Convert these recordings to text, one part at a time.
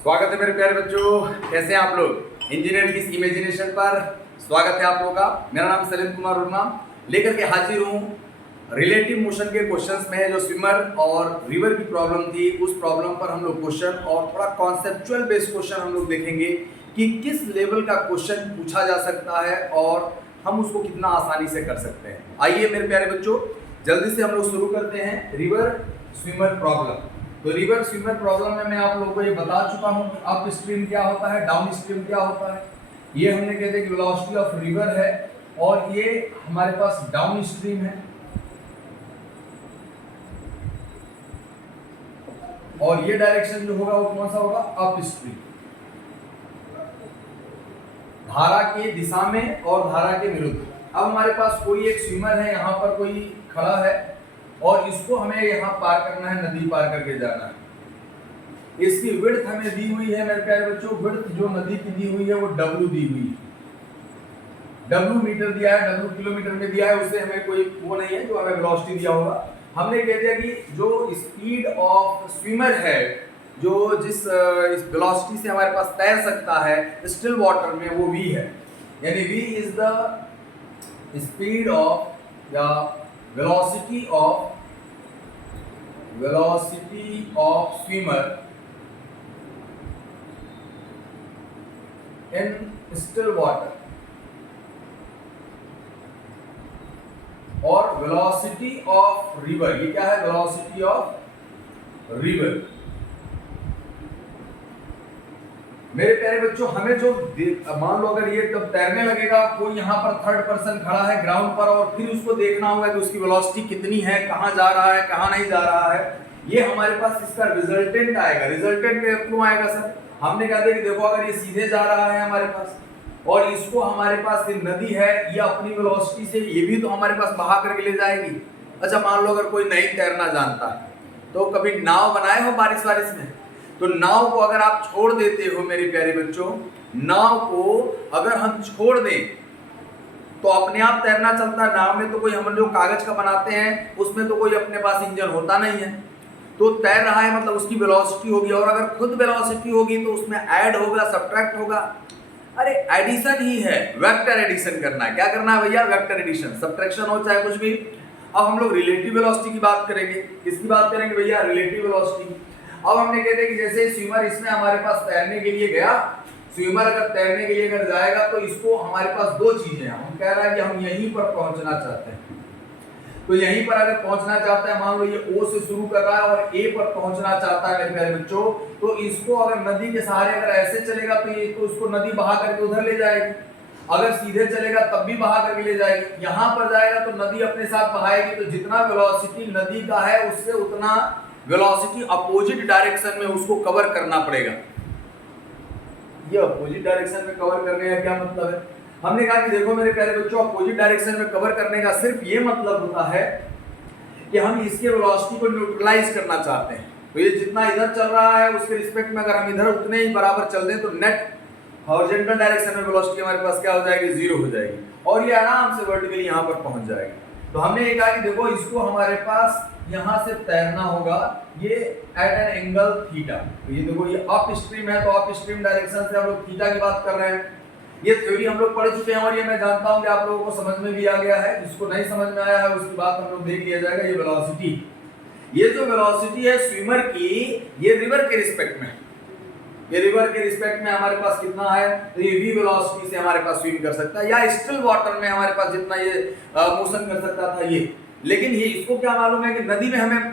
स्वागत है मेरे प्यारे बच्चों। कैसे हैं आप लोग? इंजीनियर की इस इमेजिनेशन पर स्वागत है आप लोगों का। मेरा नाम सलीम कुमार वर्मा लेकर के हाजिर हूँ रिलेटिव मोशन के क्वेश्चंस में। जो स्विमर और रिवर की प्रॉब्लम थी, उस प्रॉब्लम पर हम लोग क्वेश्चन और थोड़ा कॉन्सेप्चुअल बेस्ड क्वेश्चन हम लोग देखेंगे कि किस लेवल का क्वेश्चन पूछा जा सकता है और हम उसको कितना आसानी से कर सकते हैं। आइए मेरे प्यारे बच्चों, जल्दी से हम लोग शुरू करते हैं रिवर स्विमर प्रॉब्लम। तो रिवर स्विमर प्रॉब्लम में मैं आप लोगों को ये बता चुका हूँ कि अप स्ट्रीम क्या होता है, डाउन स्ट्रीम क्या होता है। ये हमने कहते हैं कि वेलोसिटी ऑफ रिवर है और ये हमारे पास डाउन स्ट्रीम है और ये डायरेक्शन जो होगा वो कौन सा होगा? अप स्ट्रीम, धारा के दिशा में और धारा के विरुद्ध। अब हमारे पास कोई एक स्विमर है, यहाँ पर कोई खड़ा है और इसको हमें यहाँ पार करना है, नदी पार करके जाना है। इसकी विड्थ हमें दी हुई है मेरे प्यारे बच्चों। विड्थ जो नदी की दी हुई है वो W दी हुई है। W मीटर दिया है, W किलोमीटर में दिया है, उससे हमें कोई वो नहीं है जो हमें वेलोसिटी दिया होगा। हमने कह दिया कि जो स्पीड ऑफ स्विमर है, जो जिस इस वेलोसिटी से हमारे पास तैर सकता है स्टिल वाटर में, वो v है। यानी v is the speed of या velocity of swimmer in still water और velocity of river। ये क्या है? velocity of river। मेरे प्यारे बच्चों, हमें जो मान लो अगर ये तब तैरने लगेगा, कोई यहाँ पर थर्ड पर्सन खड़ा है ग्राउंड पर और फिर उसको देखना होगा कि उसकी वेलोसिटी कितनी है, कहाँ जा रहा है, कहाँ नहीं जा रहा है। ये हमारे पास इसका रिजल्टेंट आएगा। रिजल्टेंट क्यों आएगा सर? हमने कहा था कि देखो अगर ये सीधे जा रहा है हमारे पास और इसको हमारे पास ये नदी है, ये अपनी वेलोसिटी से ये भी तो हमारे पास बहा करके ले जाएगी। अच्छा, मान लो अगर कोई नहीं तैरना जानता तो कभी नाव बनाए हो बारिश में? तो नाव को अगर आप छोड़ देते हो मेरे प्यारे बच्चों, नाव को अगर हम छोड़ दें तो अपने आप तैरना चलता है। नाव में तो कोई हम लोग कागज का बनाते हैं, उसमें तो कोई अपने पास इंजन होता नहीं है, तो तैर रहा है मतलब उसकी वेलोसिटी होगी। और अगर खुद वेलोसिटी होगी तो उसमें ऐड होगा, सब्ट्रैक्ट होगा। अरे एडिशन ही है, वेक्टर एडिशन करना है। क्या करना है भैया? Vector addition. सब्ट्रैक्शन हो चाहे कुछ भी। अब हम लोग रिलेटिव वेलोसिटी की बात करेंगे। किसकी बात करेंगे भैया? Relative velocity. अब हमने कहते हैं कि जैसे स्विमर इसमें हमारे पास तैरने के लिए गया, स्विमर अगर तैरने के लिए अगर जाएगा तो इसको हमारे पास दो चीजें हैं। हम कह रहा है कि हम यहीं पर पहुंचना चाहते हैं, तो यहीं पर अगर पहुंचना चाहता है, मान लो ये O से शुरू कर रहा है और A पर पहुंचना चाहता है मेरे प्यारे बच्चों, तो इसको अगर नदी के सहारे अगर ऐसे चलेगा तो ये तो उसको नदी बहा करके उधर ले जाएगी। अगर सीधे चलेगा तब भी बहा करके ले जाएगी। यहाँ पर जाएगा तो नदी अपने साथ बहाएगी, तो जितना वेलोसिटी नदी का है उससे उतना वेलोसिटी अपोजिट डायरेक्शन में उसको कवर करना पड़ेगा। ये अपोजिट डायरेक्शन में कवर करने का क्या मतलब है? हमने कहा कि देखो मेरे प्यारे बच्चों, अपोजिट डायरेक्शन में कवर करने का सिर्फ ये मतलब होता है कि हम इसके वेलोसिटी को न्यूट्रलाइज करना चाहते हैं। तो ये जितना इधर चल रहा है उसके रिस्पेक्ट में अगर हम इधर उतने ही बराबर चल दें तो नेट हॉरिजॉन्टल डायरेक्शन में वेलोसिटी हमारे पास क्या हो जाएगी? जीरो हो जाएगी और ये आराम से वर्टिकली यहाँ पर पहुंच जाएगी। तो हमने ये कहा कि देखो इसको हमारे पास यहाँ से तैरना होगा, ये एट एन एंगल थीटा। तो ये देखो ये अप स्ट्रीम है, तो अप स्ट्रीम डायरेक्शन से हम लोग थीटा की बात कर रहे हैं। ये थ्योरी हम लोग पढ़ चुके हैं और ये मैं जानता हूँ कि आप लोगों को समझ में भी आ गया है। जिसको नहीं समझ में आया है उसकी बात हम लोग देख लिया जाएगा। ये वेलोसिटी, ये जो वेलोसिटी है स्विमर की, ये रिवर के रिस्पेक्ट में, ये रिवर के रिस्पेक्ट में हमारे पास कितना है? तो ये v वेलोसिटी से हमारे पास स्विम कर सकता है, या स्टिल वाटर में हमारे पास जितना ये मोशन कर सकता था ये। लेकिन ये इसको क्या मालूम है कि नदी में हमें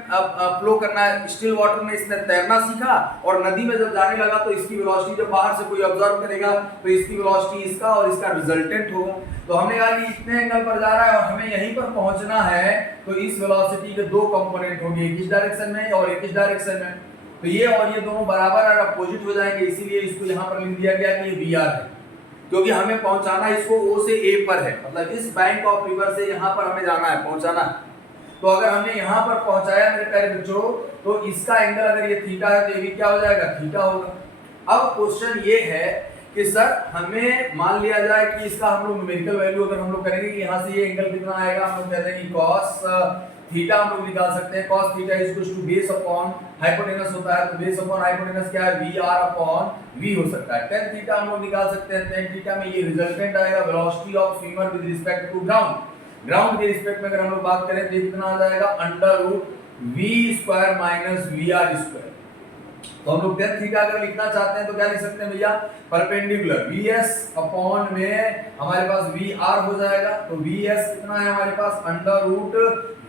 फ्लो करना है। स्टिल वाटर में इसने तैरना सीखा और नदी में जब जाने लगा तो इसकी वेलोसिटी जब बाहर से कोई ऑब्जर्व करेगा तो इसकी वेलोसिटी इसका और इसका रिजल्टेंट होगा। तो हमने कहा कि इतने एंगल पर जा रहा है और हमें यहीं पर पहुंचना है, तो इस वेलोसिटी के दो कंपोनेंट होंगे, एक इस डायरेक्शन में और एक इस डायरेक्शन में। तो ये और ये दोनों बराबर और अपोजिट हो जाएंगे, इसीलिए इसको यहाँ पर लिख दिया गया कि ये VR है, क्योंकि हमें पहुंचाना इसको O से A पर है। मतलब इस बैंक ऑफ रिवर से यहाँ पर हमें जाना है, पहुंचाना। तो अगर हमने यहाँ पर पहुंचाया मेरे प्यारे बच्चों, तो इसका एंगल अगर ये थीटा है तो ये भी क्या हो जाएगा? थीटा होगा। अब क्वेश्चन ये है कि सर हमें मान लिया जाए कि इसका हम लोग न्यूमेरिकल वैल्यू अगर हम लोग करेंगे कि यहाँ से ये एंगल कितना आएगा, हम लोग कहते हैं कि cos थीटा हम लोग निकाल सकते हैं, cos theta is equal to base upon hypotenuse होता है, तो बेस अपॉन हाइपोटेनस क्या है, VR अपॉन V हो सकता है। tan थीटा हम लोग निकाल सकते हैं, tan थीटा में ये रिजल्टेंट आएगा velocity of swimmer with respect to ground. Ground के रिस्पेक्ट में अगर हम लोग बात करें तो कितना आ जाएगा, under root V square minus VR square. तो हम लोग tan थीटा अगर लिखना चाहते हैं तो क्या लिख सकते हैं भैया, परपेंडिकुलर VS अपॉन में हमारे पास VR हो जाएगा, तो VS कितना है हमारे पास, under root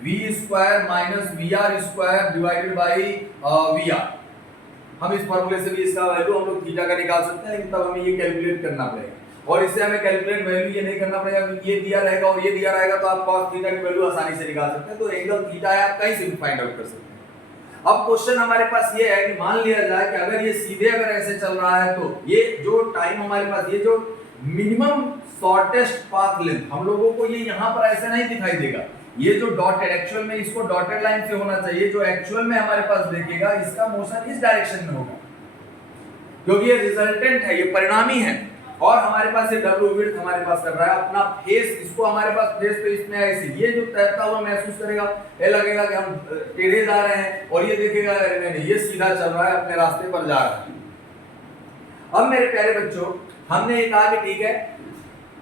V square minus VR square divided by VR। हम इस फॉर्मूले से भी इसका वैल्यू हम लोग थीटा का निकाल सकते हैं, लेकिन तब हमें ये कैलकुलेट करना पड़ेगा, और इससे हमें कैलकुलेट वैल्यू ये नहीं करना पड़ेगा कि ये दिया रहेगा और ये दिया रहेगा, तो आप cos थीटा की वैल्यू आसानी से निकाल सकते हैं। तो एंगल थीटा है, आप कहीं से भी फाइंड आउट कर सकते हैं। अब क्वेश्चन हमारे पास ये है कि मान लिया जाए कि अगर ये सीधे अगर ऐसे चल रहा है, तो ये जो टाइम हमारे पास, ये जो मिनिमम शॉर्टेस्ट पाथ लेंथ हम लोगों को ये यहाँ पर ऐसे नहीं दिखाई देगा, ये जो डॉटेड, एक्चुअल में इसको डॉटेड लाइन से होना चाहिए, जो एक्चुअल में हमारे पास देखेगा इसका मोशन इस डायरेक्शन में होगा, क्योंकि ये रिजल्टेंट है, ये परिणामी है, और हमारे पास ये डब्ल्यू विड्थ हमारे पास कर रहा है अपना फेस, इसको हमारे पास फेस पे इसमें ऐसे ये जो तैरता हुआ महसूस करेगा, ये लगेगा कि हम टेढ़े जा रहे हैं, और ये देखेगा अरे नहीं ये सीधा चल रहा है, अपने रास्ते पर जा रहा है। अब मेरे प्यारे बच्चों, हमने ये कहा कि ठीक है,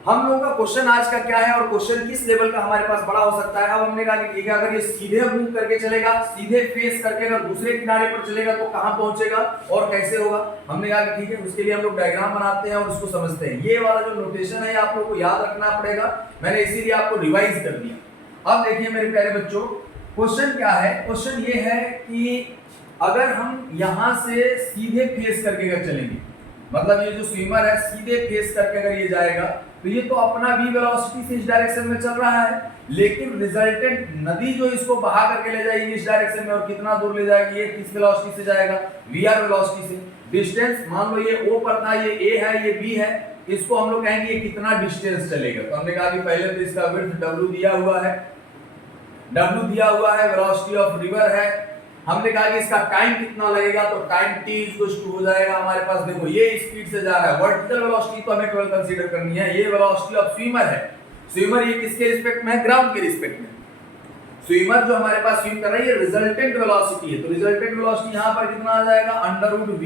हम लोगों का क्वेश्चन आज का क्या है और क्वेश्चन किस लेवल का हमारे पास बड़ा हो सकता है। अब हमने कहा कि ठीक है, अगर ये सीधे मूव करके चलेगा, सीधे फेस करके अगर दूसरे किनारे पर चलेगा तो कहां पहुंचेगा और कैसे होगा। हमने कहा कि ठीक है, उसके लिए हम लोग डायग्राम बनाते हैं और उसको समझते हैं। ये वाला जो नोटेशन है आप लोगों को याद रखना पड़ेगा, मैंने इसीलिए आपको रिवाइज कर दिया। अब देखिए मेरे प्यारे बच्चों, क्वेश्चन क्या है, क्वेश्चन ये है कि अगर हम यहां से सीधे फेस करके अगर चलेंगे, मतलब ये जो स्विमर है सीधे फेस करके अगर ये जाएगा, तो ये तो अपना v वेलोसिटी से इस डायरेक्शन में चल रहा है, लेकिन रिजल्टेंट नदी जो इसको बहा करके ले जाएगी इस डायरेक्शन में, और कितना दूर ले जाएगी, ये किस वेलोसिटी से जाएगा, vr वेलोसिटी से। डिस्टेंस मान लो ये o पर था, ये a है, ये b है, इसको हम लोग कहेंगे ये कितना डिस्टेंस चलेगा। तो हमने कहा कि पहले तो इसका विड्थ w दिया हुआ है, w दिया हुआ है, वेलोसिटी ऑफ रिवर है, हमने कहा कि इसका टाइम कितना लगेगा, तो टाइम t हो जाएगा हमारे पास, देखो ये स्पीड से जा रहा है, वर्टिकल वेलोसिटी तो हमें केवल कंसीडर करनी है, ये वेलोसिटी ऑफ स्विमर है, स्विमर ये किसके रिस्पेक्ट में है, ग्राउंड के रिस्पेक्ट में। स्विमर जो हमारे पास स्विम कर रहा है ये रिजल्टेंट वेलोसिटी है, तो रिजल्टेंट वेलोसिटी यहां पर कितना आ जाएगा, under root v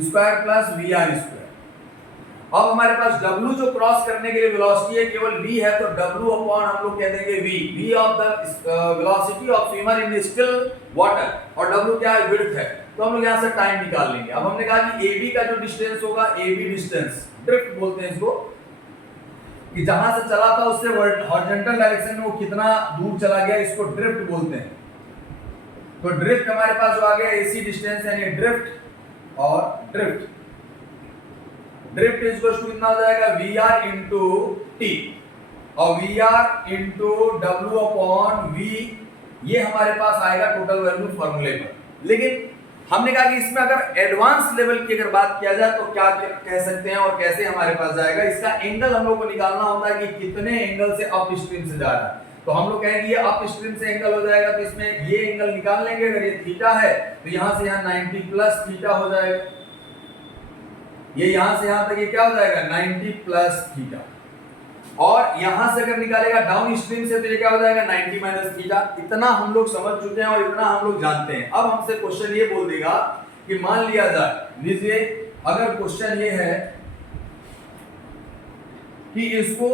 square plus vr square. अब हमारे पास w जो क्रॉस करने के लिए वेलोसिटी है केवल v है, तो w अपॉन हम लोग कह देंगे v of the velocity of swimmer in still water, और w क्या है, विड्थ है, तो हम लोग यहां से टाइम निकाल लेंगे। अब हमने कहा कि ab का जो डिस्टेंस होगा, ab डिस्टेंस ड्रिफ्ट बोलते हैं इसको, कि जहां से चला था उससे हॉरिजॉन्टल डायरेक्शन में वो कितना दूर चला गया, इसको ड्रिफ्ट बोलते हैं। तो ड्रिफ्ट हमारे पास जो आ गया ac डिस्टेंस, यानी ड्रिफ्ट और ड्रिफ्ट इज इक्वल टू कितना हो जाएगा, vr into t, और vr into w upon v, ये हमारे पास आएगा टोटल वैल्यू फॉर्मूले पर। लेकिन हमने कहा कि इसमें अगर एडवांस लेवल की अगर बात किया जाए तो क्या कह सकते हैं और कैसे हमारे पास जाएगा, इसका एंगल हम लोग को निकालना होता है कि कितने एंगल से अप स्ट्रीम से जा रहा है। तो हम लोग कहेंगे ये अप स्ट्रीम से एंगल हो जाएगा, तो इसमें ये एंगल निकाल लेंगे, अगर ये थीटा है तो यहां से यहां 90 प्लस थीटा हो जाएगा, ये यहां से यहां तक ये क्या हो जाएगा, 90 प्लस थीटा, और यहां से अगर निकालेगा डाउन स्ट्रीम से तो ये क्या हो जाएगा, 90 माइनस थीटा। इतना हम लोग समझ चुके हैं और इतना हम लोग जानते हैं। अब हमसे क्वेश्चन ये बोल देगा कि मान लिया जाए, लीजिए अगर क्वेश्चन ये है कि इसको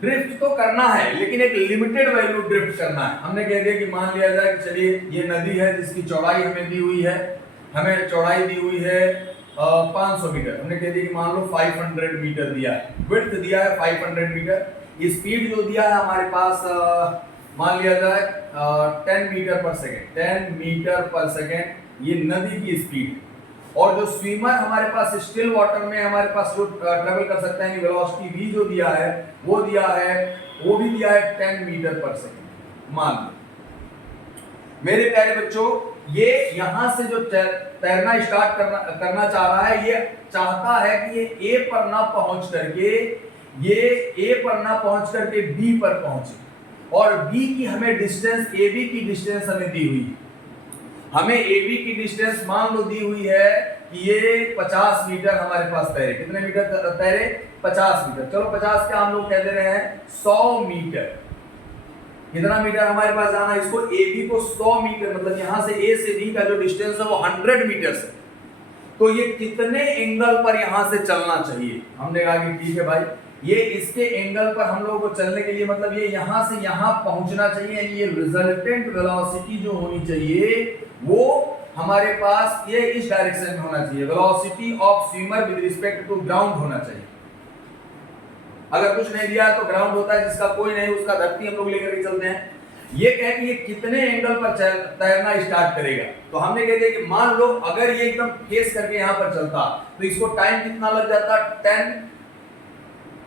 ड्रिफ्ट तो करना है लेकिन एक लिमिटेड वैल्यू ड्रिफ्ट करना है। हमने कह दिया कि मान लिया जाए कि चलिए ये नदी है जिसकी चौड़ाई हमें दी हुई है, हमें चौड़ाई दी हुई है 500 मीटर, हमने कह दिया कि मान लो 500 मीटर दिया है, विड्थ दिया है 500 मीटर, स्पीड जो दिया है हमारे पास मान लिया जाए 10 मीटर पर सेकेंड, 10 मीटर पर सेकेंड ये नदी की स्पीड, और जो स्विमर हमारे पास स्टिल वाटर में हमारे पास जो ट्रेवल कर सकता है, वेलोसिटी v जो दिया है वो भी दिया है 10 मीटर पर सेकेंड। मान लो मेरे प्यारे बच्चों, ये यहां से जो तैरना स्टार्ट करना चाह रहा है, ये चाहता है कि ये A पर ना पहुंच करके B पर पहुंचे, और B की हमें डिस्टेंस, AB की डिस्टेंस हमें दी हुई है, हमें AB की डिस्टेंस मान लो दी हुई है कि ये 50 मीटर हमारे पास तैरे, कितने मीटर तैरे, 50 मीटर, चलो 50 का हम लोग कह दे रहे हैं 100 मीटर, कितना मीटर हमारे पास जाना है, इसको AB को 100 मीटर, मतलब यहां से A से B का जो डिस्टेंस है वो 100 मीटर है। तो ये कितने एंगल पर यहां से चलना चाहिए? हमने कहा कि ठीक है भाई, ये इसके एंगल पर हम लोगों को चलने के लिए, मतलब ये यहां से यहां पहुंचना चाहिए, यानी ये रिजल्टेंट वेलोसिटी जो होनी चाहिए वो हमारे पास ये इस डायरेक्शन में होना चाहिए। Velocity of swimmer with respect to ground होना चाहिए। अगर कुछ नहीं दिया है तो ग्राउंड होता है, जिसका कोई नहीं उसका धरती हम लोग लेकर के चलते हैं। ये कहे कि ये कितने एंगल पर तैरना स्टार्ट करेगा, तो हमने कह दिया कि मान लो अगर ये एकदम फेस करके यहां पर चलता तो इसको टाइम कितना लग जाता, 10।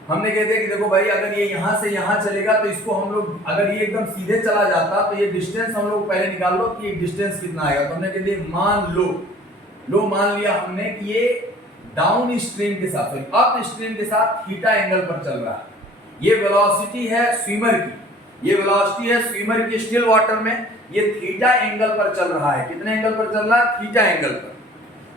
हमने कह दिया कि देखो भाई, अगर ये यहां से यहां चलेगा तो इसको हम लोग, अगर ये एकदम सीधे चला जाता तो ये डिस्टेंस हम लोग पहले निकाल लो कि ये डिस्टेंस कितना आएगा। तो हमने कह दिया मान लिया हमने कि ये डाउन स्ट्रीम के साथ, अप स्ट्रीम के साथ थीटा एंगल पर चल रहा है। ये वेलोसिटी है स्विमर की, ये वेलोसिटी है स्विमर की स्टिल वाटर में, ये थीटा एंगल पर चल रहा है। कितने एंगल पर चल रहा है? थीटा एंगल पर।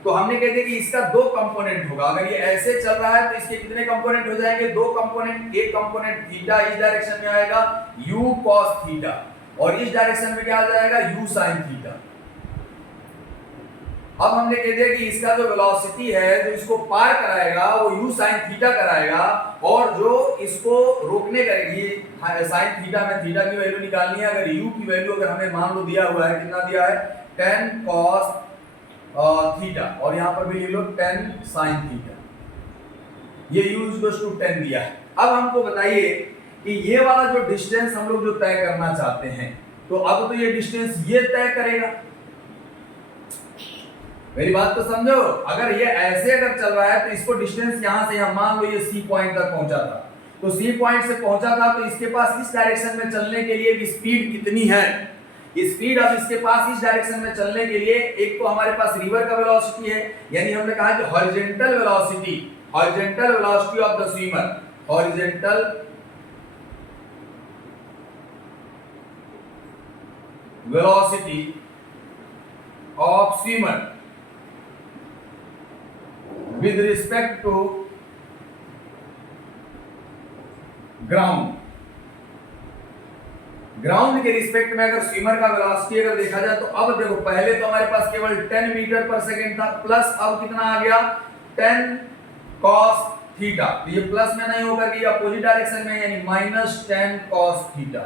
तो हमने कह दिया कि इसका 2 कंपोनेंट होगा। अगर ये ऐसे चल रहा है तो इसके कितने कंपोनेंट हो जाएंगे? 2 कंपोनेंट। एक कंपोनेंट थीटा इस डायरेक्शन में आएगा u cos थीटा, और इस डायरेक्शन में क्या आ जाएगा? u sin theta. अब हमने कह दिया कि इसका जो वेलोसिटी है जो इसको पार कराएगा वो u sin थीटा कराएगा, और जो इसको रोकने करेगी sin थीटा में थीटा की वैल्यू निकालनी है। अगर u की वैल्यू अगर हमें मान लो दिया हुआ है, कितना दिया है? 10 cos थीटा, और यहां पर भी लिख लो 10 sin थीटा। ये u = 10 दिया है। अब हमको बताइए कि ये वाला जो डिस्टेंस हम लोग जो तय करना चाहते हैं, तो अब तो ये डिस्टेंस ये तय करेगा। मेरी बात तो समझो, अगर ये ऐसे अगर चल रहा है तो इसको डिस्टेंस यहां से यहां, मान लो ये C पॉइंट तक पहुंचा था, तो C पॉइंट से पहुंचा था तो इसके पास इस डायरेक्शन में चलने के लिए स्पीड कितनी है? स्पीड अब इसके पास इस डायरेक्शन में चलने के लिए, एक तो हमारे पास रिवर का वेलोसिटी है, यानी हमने कहा कि horizontal velocity of the swimmer, horizontal velocity of swimmer with respect to ground के रिस्पेक्ट में अगर स्विमर का वेलोसिटी अगर देखा जाए तो अब देखो, पहले तो हमारे पास केवल 10 मीटर पर सेकंड था, प्लस अब कितना आ गया? 10 cos थीटा। तो ये प्लस में नहीं होकर के अपोजिट डायरेक्शन में, यानी -10 cos थीटा।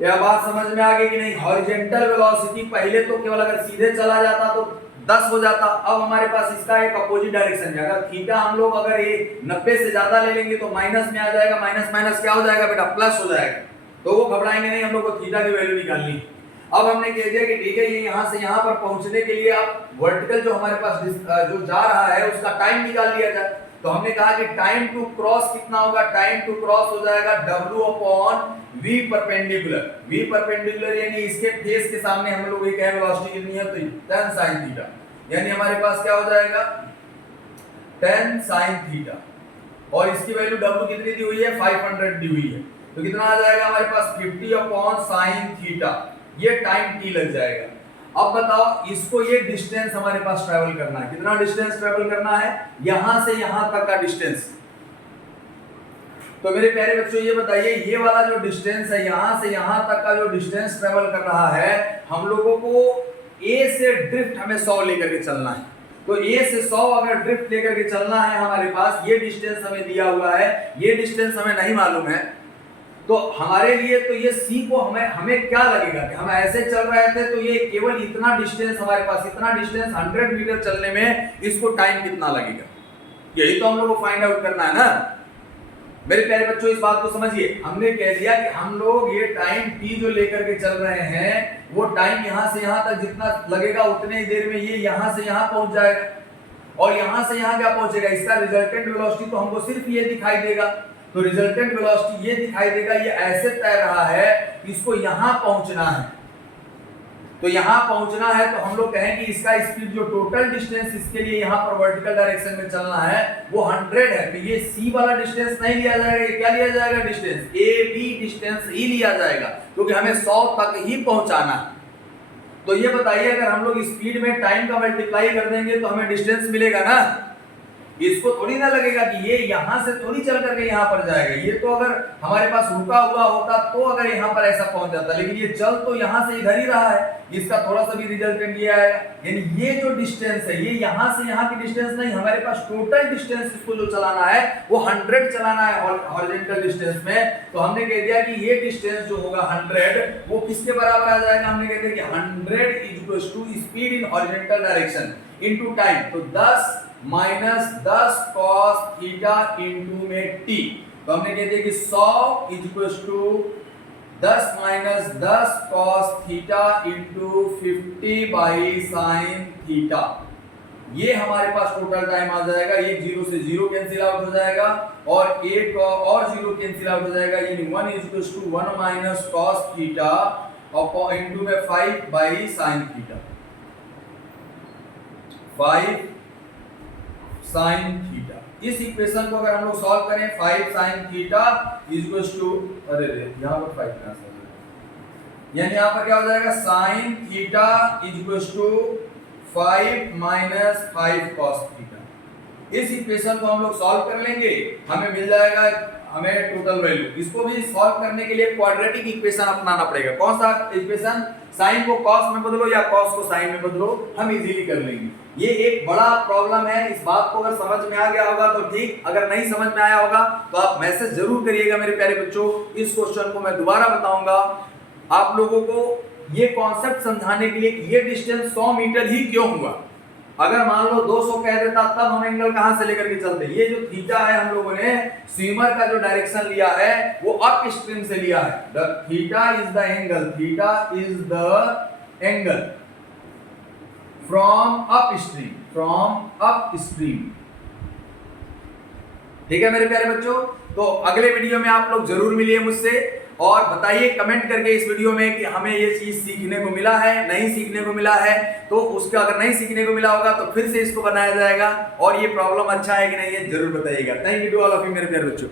यह बात समझ में आ गई कि नहीं? हॉरिजॉन्टल वेलोसिटी पहले तो केवल अगर सीधे चला जाता तो 10 हो जाता, अब हमारे पास इसका एक अपोजिट डायरेक्शन है। अगर थीटा हम लोग अगर ये 90 से ज्यादा ले लेंगे तो माइनस में आ जाएगा, माइनस माइनस क्या हो जाएगा बेटा? प्लस हो जाएगा। तो वो घबराएंगे नहीं, हम लोग को थीटा की वैल्यू निकालनी। अब हमने कह दिया कि ठीक है, ये यहां से यहां पर पहुंचने के लिए अब वर्टिकल जो हमारे पास जो जा रहा है उसका टाइम निकाल लिया जाए। तो हमने कहा कि टाइम टू क्रॉस कितना होगा? टाइम टू क्रॉस हो जाएगा W/V परपेंडिकुलर। V परपेंडिकुलर यानी इसके फेस के सामने हम लोग ये कह वेलोसिटी कितनी है? तो 10 sin थीटा, यानी हमारे पास क्या हो जाएगा? 10 sin थीटा, और इसकी वैल्यू W कितनी दी हुई है? 500 दी हुई है। तो कितना आ जाएगा हमारे पास? 50/sin theta. ये टाइम t लग जाएगा। अब बताओ, इसको ये डिस्टेंस हमारे पास ट्रैवल करना है। कितना डिस्टेंस ट्रैवल करना है? यहां से यहां तक का डिस्टेंस। तो मेरे प्यारे बच्चों ये बताइए, ये वाला जो डिस्टेंस है यहां से यहां तक का जो डिस्टेंस ट्रैवल कर रहा है, हम लोगों को A से ड्रिफ्ट हमें 100 लेकर के चलना है। तो A से 100 अगर ड्रिफ्ट लेकर के चलना है हमारे पास, ये डिस्टेंस हमें दिया हुआ है, ये डिस्टेंस हमें नहीं मालूम है, तो हमारे लिए तो ये C को हमें क्या लगेगा कि हम ऐसे चल रहे थे तो ये केवल इतना डिस्टेंस हमारे पास, इतना डिस्टेंस 100 मीटर चलने में इसको टाइम कितना लगेगा? यही तो हम लोग को फाइंड आउट करना है ना। मेरे प्यारे बच्चों इस बात को समझिए, हमने कह दिया कि हम लोग ये टाइम t जो लेकर के चल रहे हैं वो टाइम यहां से यहां तक जितना लगेगा उतने ही देर में ये यहां से यहां पहुंच जाएगा, और यहां से यहां क्या पहुंचेगा? इसका रिजल्टेंट वेलोसिटी तो हमको सिर्फ ये दिखाई देगा। तो रिजल्टेंट वेलोसिटी ये दिखाई देगा, ये ऐसे तैर रहा है, इसको यहां पहुंचना है। तो यहां पहुंचना है तो हम लोग कहें कि इसका स्पीड जो टोटल डिस्टेंस इसके लिए यहां पर वर्टिकल डायरेक्शन में चलना है वो 100 है। तो ये C वाला डिस्टेंस नहीं लिया जाएगा, ये क्या लिया जाएगा? डिस्टेंस AB डिस्टेंस ही लिया जाएगा, क्योंकि हमें 100 तक ही पहुंचाना है। तो ये बताइए, अगर हम लोग स्पीड में टाइम का मल्टीप्लाई कर देंगे तो हमें डिस्टेंस मिलेगा ना? इसको थोड़ी ना लगेगा कि ये यहाँ से थोड़ी चल करके यहाँ पर जाएगा। ये तो अगर हमारे पास रुका हुआ होता तो अगर यहाँ पर ऐसा पहुंच जाता, लेकिन ये चल तो यहाँ से इधर ही रहा है, इसका थोड़ा सा भी रिजल्टेंट ये आएगा। यानी ये जो डिस्टेंस है, ये यहाँ से यहाँ की डिस्टेंस नहीं, हमारे पास टोटल डिस्टेंस इसको जो चलाना है वो 100 चलाना है हॉरिजॉन्टल डिस्टेंस में। तो हमने कह दिया कि ये डिस्टेंस जो होगा 100 वो किसके बराबर आ जाएगा, हमने कह दिया कि 100 equals to speed in horizontal direction into time. तो 10 माइनस 10 cos थीटा इंटू में t। तो हमने कह दिया कि 100 equals to 10 minus 10 cos theta into 50 by sine theta. ये हमारे पास टोटल टाइम आ जाएगा। ये 0 से 0 कैंसिल आउट हो जाएगा और एक और 0 कैंसिल आउट हो जाएगा। यानी 1 equals to 1 minus cos theta और इंटू में 5 by sine theta, 5 sine theta. इस इक्वेशन को अगर हम लोग सॉल्व करें, 5 साइन थीटा इक्वल्स टू, अरे यहाँ पर 5 कैंसिल, यानी यहाँ पर क्या हो जाएगा, sine theta equals to 5 minus 5 cos theta. इस इक्वेशन को हम लोग सॉल्व कर लेंगे, हमें मिल जाएगा हमें टोटल वैल्यू। इसको भी सॉल्व करने के लिए क्वाड्रेटिक इक्वेशन अपनाना पड़ेगा। कौन सा इक्वेशन, साइन को cos में बदलो या cos को साइन में बदलो, हम इजीली कर लेंगे। ये एक बड़ा प्रॉब्लम है। इस बात को अगर समझ में आ गया होगा तो ठीक, अगर नहीं समझ में आया होगा तो आप मैसेज जरूर करिएगा मेरे प्यारे बच्चों। इस क्वेश्चन को मैं दोबारा बताऊंगा आप लोगों को ये कॉन्सेप्ट समझाने के लिए कि ये डिस्टेंस 100 मीटर ही क्यों हुआ। अगर मान लो 200 कह देता तब हम एंगल कहां से लेकर के चलते। ये जो थीटा है हम लोगों ने स्विमर का जो डायरेक्शन लिया है वो अप स्ट्रीम से लिया है। The theta is the angle, theta is the angle from up stream, from up stream. ठीक है मेरे प्यारे बच्चों, तो अगले वीडियो में आप लोग जरूर मिलिए मुझसे और बताइए कमेंट करके इस वीडियो में कि हमें ये चीज सीखने को मिला है, नहीं सीखने को मिला है। तो उसका अगर नहीं सीखने को मिला होगा तो फिर से इसको बनाया जाएगा और ये प्रॉब्लम अच्छा है कि नहीं है जरूर बताइएगा। Thank you to all of you मेरे प्यारे बच्चों।